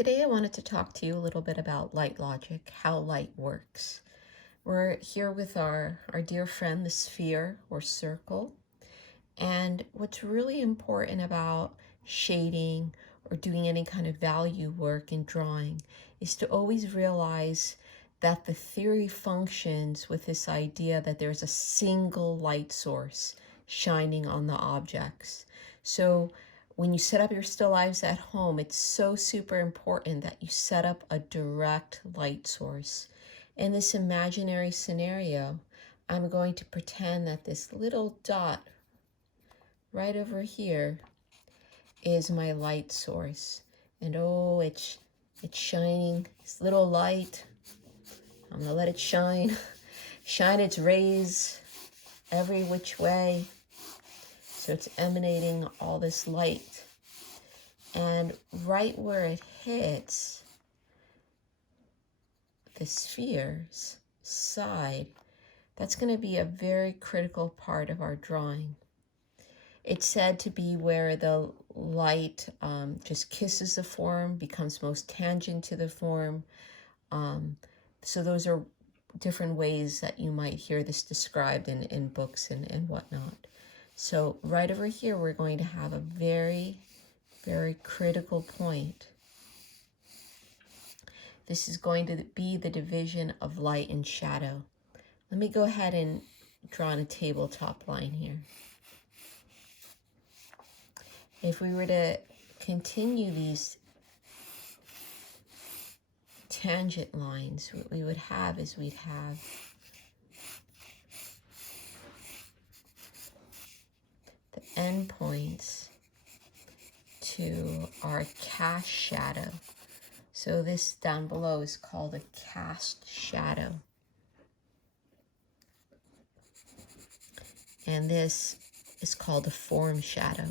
Today I wanted to talk to you a little bit about light logic, how light works. We're here with our dear friend, the sphere or circle. And what's really important about shading or doing any kind of value work in drawing is to always realize that the theory functions with this idea that there's a single light source shining on the objects. So when you set up your still lifes at home, it's so super important that you set up a direct light source. In this imaginary scenario, I'm going to pretend that this little dot right over here is my light source. And oh, it's shining, this little light. I'm gonna let it shine, shine its rays every which way. So it's emanating all this light. And right where it hits the sphere's side, that's going to be a very critical part of our drawing. It's said to be where the light just kisses the form, becomes most tangent to the form. So those are different ways that you might hear this described in books and whatnot. So right over here, we're going to have a very, very critical point. This is going to be the division of light and shadow. Let me go ahead and draw on a tabletop line here. If we were to continue these tangent lines, what we would have is we'd have the endpoints to our cast shadow. So this down below is called a cast shadow. And this is called a form shadow.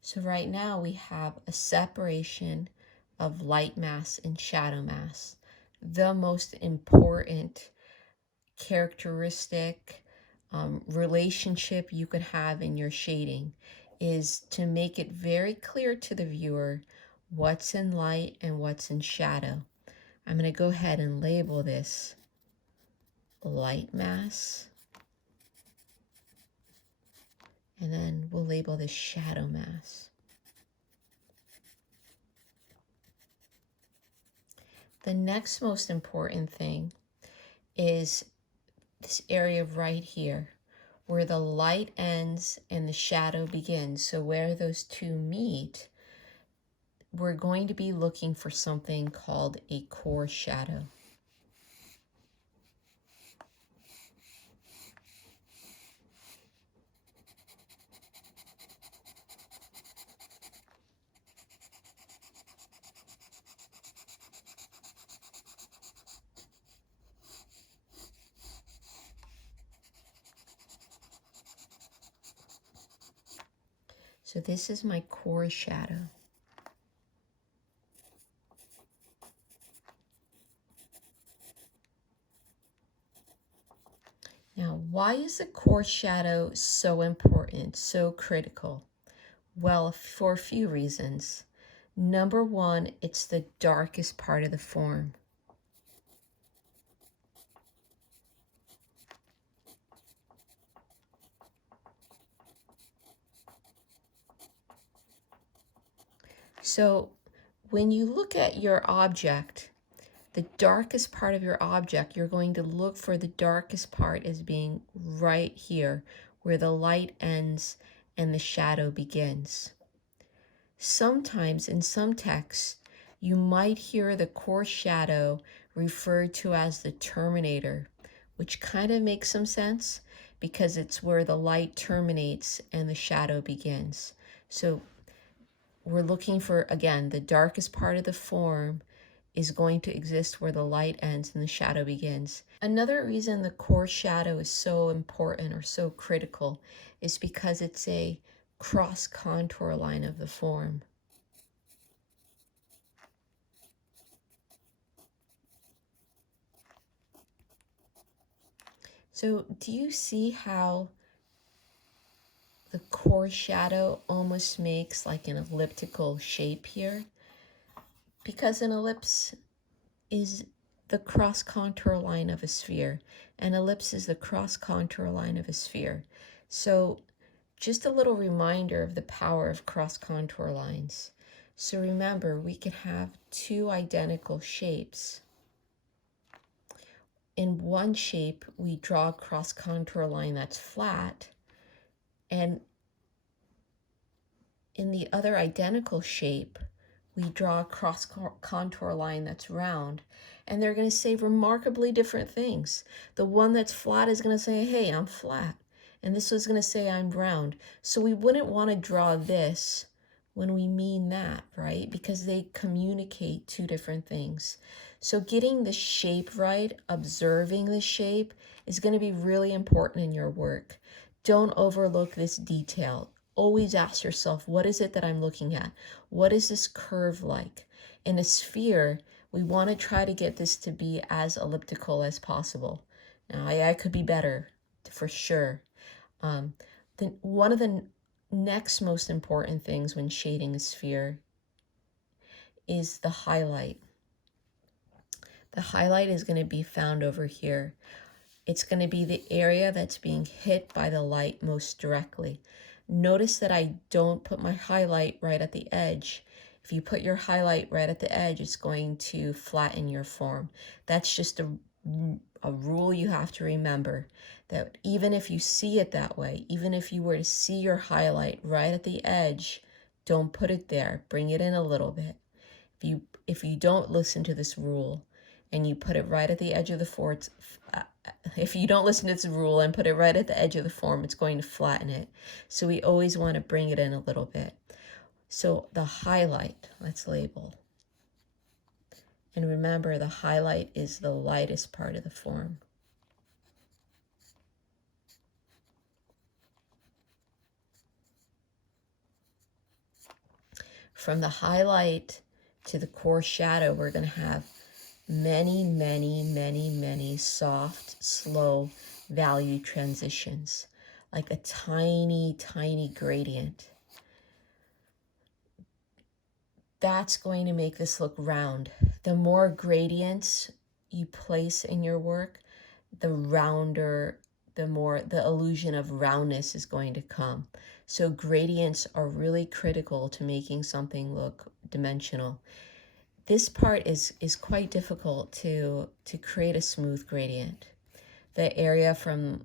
So right now we have a separation of light mass and shadow mass. The most important characteristic relationship you could have in your shading is to make it very clear to the viewer what's in light and what's in shadow. I'm going to go ahead and label this light mass, and then we'll label this shadow mass. The next most important thing is this area right here where the light ends and the shadow begins. So where those two meet, we're going to be looking for something called a core shadow. So this is my core shadow. Now, why is the core shadow so important, so critical? Well, for a few reasons. Number one, it's the darkest part of the form. So when you look at your object, the darkest part of your object, you're going to look for the darkest part as being right here, where the light ends and the shadow begins. Sometimes in some texts, you might hear the core shadow referred to as the terminator, which kind of makes some sense because it's where the light terminates and the shadow begins. So we're looking for, again, the darkest part of the form is going to exist where the light ends and the shadow begins. Another reason the core shadow is so important or so critical is because it's a cross contour line of the form. So do you see how the core shadow almost makes like an elliptical shape here, because an ellipse is the cross contour line of a sphere. An ellipse is the cross contour line of a sphere. So just a little reminder of the power of cross contour lines. So remember, we can have two identical shapes. In one shape, we draw a cross contour line that's flat, and in the other identical shape, we draw a cross contour line that's round, and they're going to say remarkably different things. The one that's flat is going to say, hey, I'm flat. And this is going to say I'm round. So we wouldn't want to draw this when we mean that, right? Because they communicate two different things. So getting the shape right, observing the shape, is going to be really important in your work. Don't overlook this detail. Always ask yourself, what is it that I'm looking at? What is this curve like? In a sphere, we want to try to get this to be as elliptical as possible. Now, I could be better, for sure. One of the next most important things when shading a sphere is the highlight. The highlight is going to be found over here. It's going to be the area that's being hit by the light most directly. Notice that I don't put my highlight right at the edge. If you put your highlight right at the edge, it's going to flatten your form. That's just a rule you have to remember, that even if you see it that way, even if you were to see your highlight right at the edge, don't put it there. Bring it in a little bit. If you don't listen to this rule and you put it right at the edge of the form, if you don't listen to this rule and put it right at the edge of the form, it's going to flatten it. So we always want to bring it in a little bit. So the highlight, let's label. And remember, the highlight is the lightest part of the form. From the highlight to the core shadow, we're going to have many, many, many, many soft, slow value transitions, like a tiny, tiny gradient. That's going to make this look round. The more gradients you place in your work, the rounder, the more the illusion of roundness is going to come. So gradients are really critical to making something look dimensional. This part is quite difficult to create a smooth gradient. The area from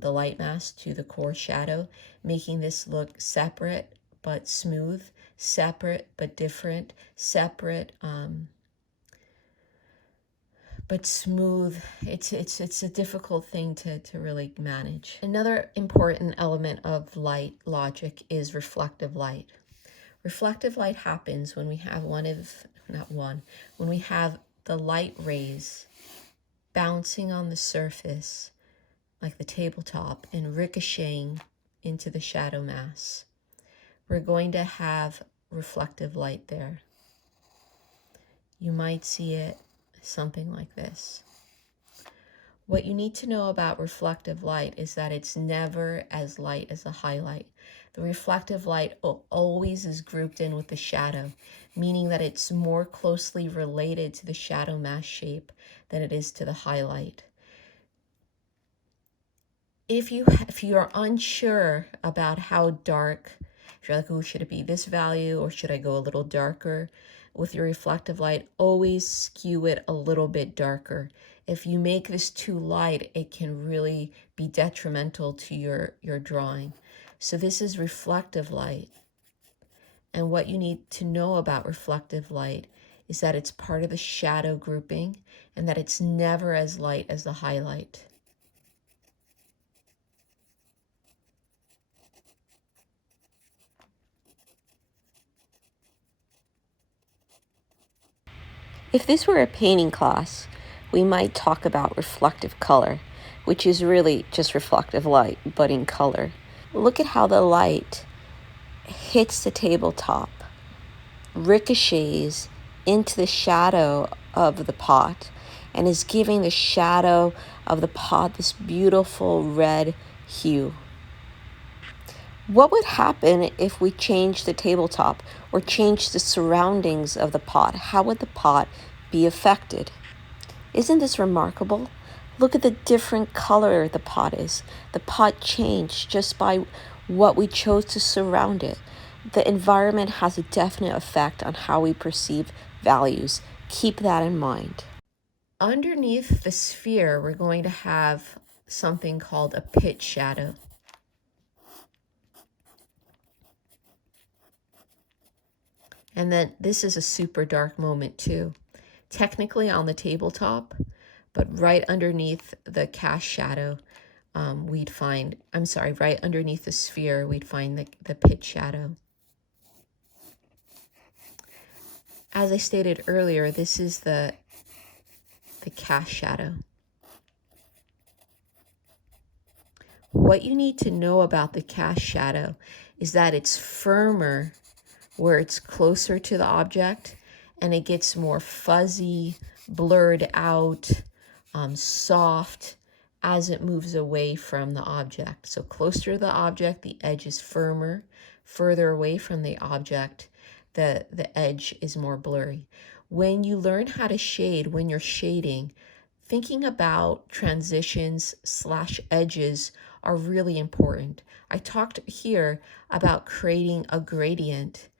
the light mask to the core shadow, making this look separate but smooth, separate but different, separate but smooth. It's a difficult thing to really manage. Another important element of light logic is reflective light. Reflective light happens when we have when we have the light rays bouncing on the surface like the tabletop and ricocheting into the shadow mass. We're going to have reflective light there. You might see it something like this. What you need to know about reflective light is that it's never as light as the highlight. The reflective light always is grouped in with the shadow, meaning that it's more closely related to the shadow mask shape than it is to the highlight. If you are unsure about how dark, if you're like, oh, should it be this value or should I go a little darker? With your reflective light, always skew it a little bit darker. If you make this too light, it can really be detrimental to your drawing. So this is reflective light. And what you need to know about reflective light is that it's part of the shadow grouping and that it's never as light as the highlight. If this were a painting class, we might talk about reflective color, which is really just reflective light, but in color. Look at how the light hits the tabletop, ricochets into the shadow of the pot, and is giving the shadow of the pot this beautiful red hue. What would happen if we changed the tabletop or changed the surroundings of the pot? How would the pot be affected? Isn't this remarkable? Look at the different color the pot is. The pot changed just by what we chose to surround it. The environment has a definite effect on how we perceive values. Keep that in mind. Underneath the sphere, we're going to have something called a pit shadow. And then this is a super dark moment too. Technically on the tabletop, but right underneath the cast shadow, we'd find, right underneath the sphere, we'd find the pit shadow. As I stated earlier, this is the cast shadow. What you need to know about the cast shadow is that it's firmer where it's closer to the object, and it gets more fuzzy, blurred out, soft as it moves away from the object. So closer to the object, the edge is firmer. Further away from the object, the edge is more blurry. When you learn how to shade, when you're shading, thinking about transitions / edges are really important. I talked here about creating a gradient,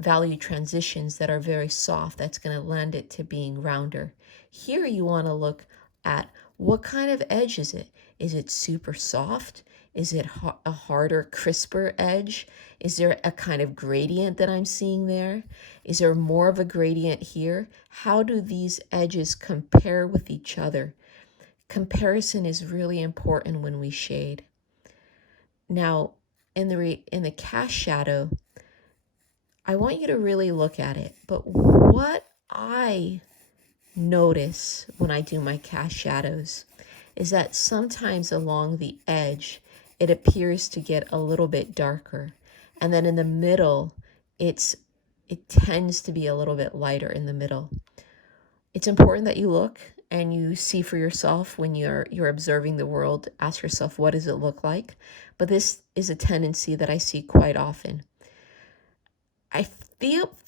value transitions that are very soft. That's going to lend it to being rounder. Here you want to look at what kind of edge is it? Is it super soft? Is it a harder, crisper edge? Is there a kind of gradient that I'm seeing there? Is there more of a gradient here? How do these edges compare with each other? Comparison is really important when we shade. Now, in the cast shadow, I want you to really look at it. But what I notice when I do my cast shadows is that sometimes along the edge, it appears to get a little bit darker. And then in the middle, it tends to be a little bit lighter in the middle. It's important that you look and you see for yourself when you're observing the world. Ask yourself, what does it look like? But this is a tendency that I see quite often.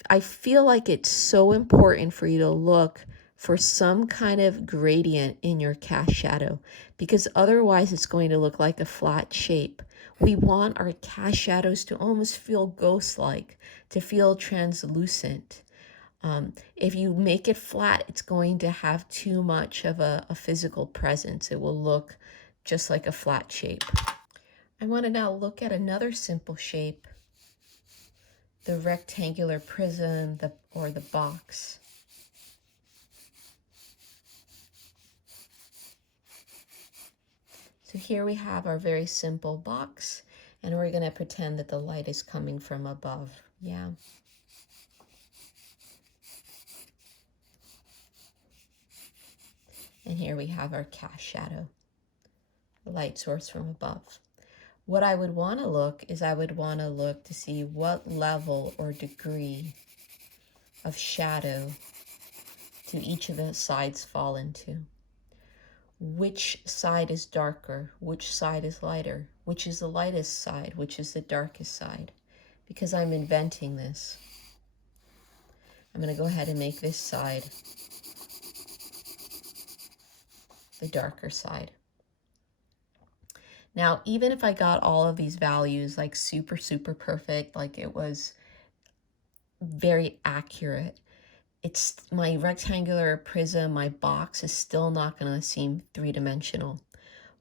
I feel like it's so important for you to look for some kind of gradient in your cast shadow, because otherwise it's going to look like a flat shape. We want our cast shadows to almost feel ghost-like, to feel translucent. If you make it flat, it's going to have too much of a physical presence. It will look just like a flat shape. I want to now look at another simple shape, the rectangular prism or the box. So here we have our very simple box, and we're going to pretend that the light is coming from above. Yeah. And here we have our cast shadow, the light source from above. What I would want to look is I would want to look to see what level or degree of shadow do each of the sides fall into. Which side is darker? Which side is lighter? Which is the lightest side? Which is the darkest side? Because I'm inventing this, I'm going to go ahead and make this side the darker side. Now, even if I got all of these values like super, super perfect, like it was very accurate, it's my rectangular prism, my box is still not going to seem three-dimensional.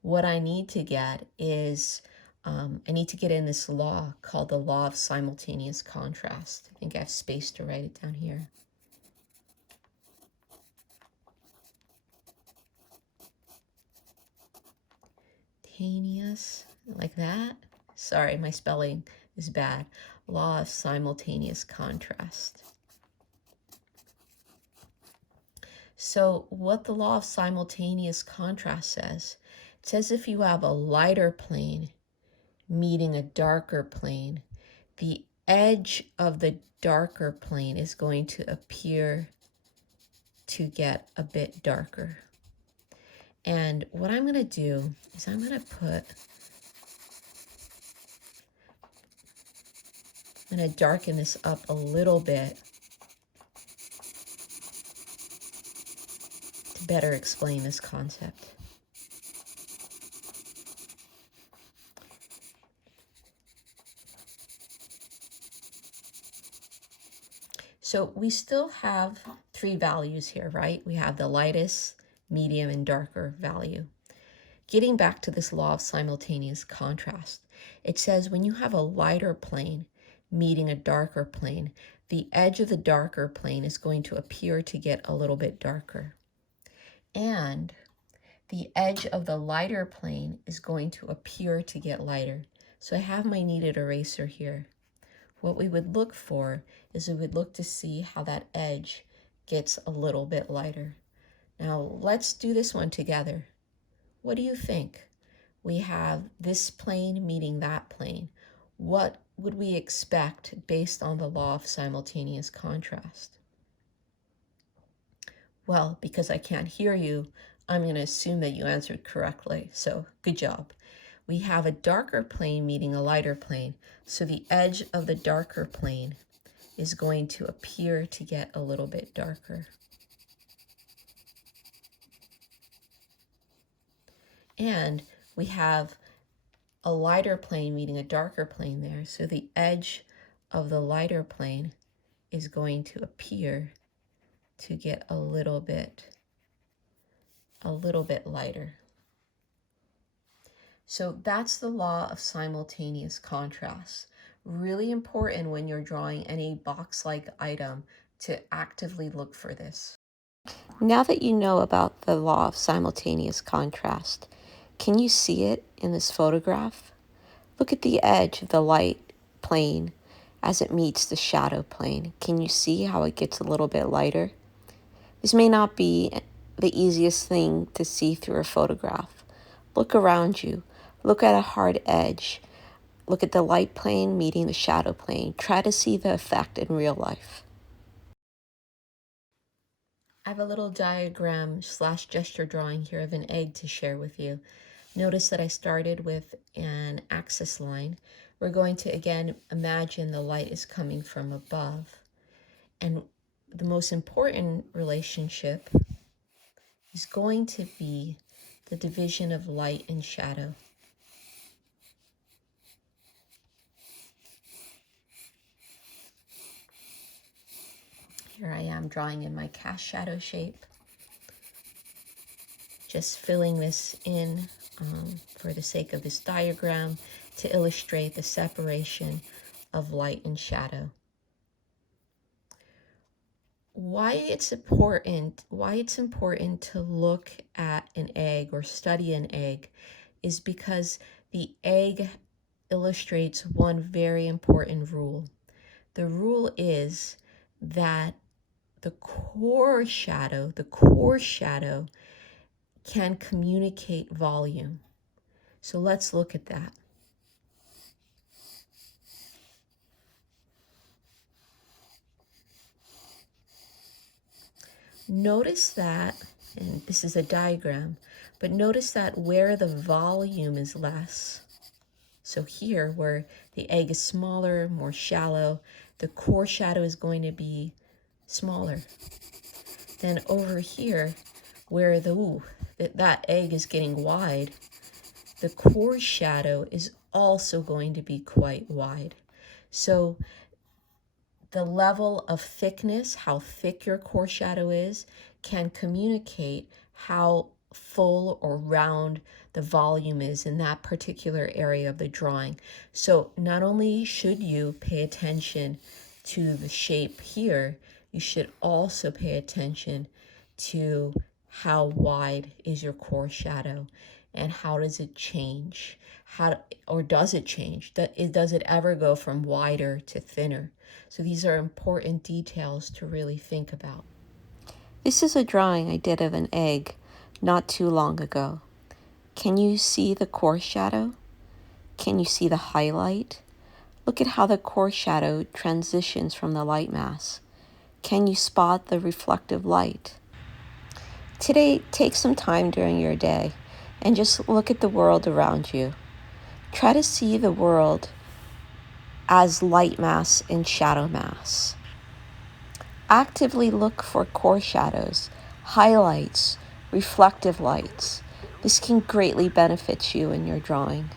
What I need to get is, I need to get in this law called the law of simultaneous contrast. I think I have space to write it down here. Simultaneous, like that. Sorry, my spelling is bad. Law of simultaneous contrast. So what the law of simultaneous contrast says, it says if you have a lighter plane meeting a darker plane, the edge of the darker plane is going to appear to get a bit darker. And what I'm going to do is I'm going to put I'm going to darken this up a little bit to better explain this concept. So we still have three values here, right? We have the lightest, medium, and darker value. Getting back to this law of simultaneous contrast, it says when you have a lighter plane meeting a darker plane, the edge of the darker plane is going to appear to get a little bit darker. And the edge of the lighter plane is going to appear to get lighter. So I have my kneaded eraser here. What we would look for is we would look to see how that edge gets a little bit lighter. Now let's do this one together. What do you think? We have this plane meeting that plane. What would we expect based on the law of simultaneous contrast? Well, because I can't hear you, I'm going to assume that you answered correctly. So good job. We have a darker plane meeting a lighter plane. So the edge of the darker plane is going to appear to get a little bit darker. And we have a lighter plane meeting a darker plane there. So the edge of the lighter plane is going to appear to get a little bit lighter. So that's the law of simultaneous contrast. Really important when you're drawing any box-like item to actively look for this. Now that you know about the law of simultaneous contrast, can you see it in this photograph? Look at the edge of the light plane as it meets the shadow plane. Can you see how it gets a little bit lighter? This may not be the easiest thing to see through a photograph. Look around you. Look at a hard edge. Look at the light plane meeting the shadow plane. Try to see the effect in real life. I have a little diagram / gesture drawing here of an egg to share with you. Notice that I started with an axis line. We're going to, again, imagine the light is coming from above. And the most important relationship is going to be the division of light and shadow. Here I am drawing in my cast shadow shape. Just filling this in for the sake of this diagram to illustrate the separation of light and shadow. Why it's important to look at an egg or study an egg is because the egg illustrates one very important rule. The rule is that the core shadow can communicate volume. So let's look at that. Notice that, and this is a diagram, but notice that where the volume is less, so here where the egg is smaller, more shallow, the core shadow is going to be smaller. Then over here, where that egg is getting wide, the core shadow is also going to be quite wide. So the level of thickness, how thick your core shadow is, can communicate how full or round the volume is in that particular area of the drawing. So not only should you pay attention to the shape here, you should also pay attention to how wide is your core shadow and how does it change? Does it change? Does it ever go from wider to thinner? So these are important details to really think about. This is a drawing I did of an egg not too long ago. Can you see the core shadow? Can you see the highlight? Look at how the core shadow transitions from the light mass. Can you spot the reflective light? Today, take some time during your day and just look at the world around you. Try to see the world as light mass and shadow mass. Actively look for core shadows, highlights, reflective lights. This can greatly benefit you in your drawing.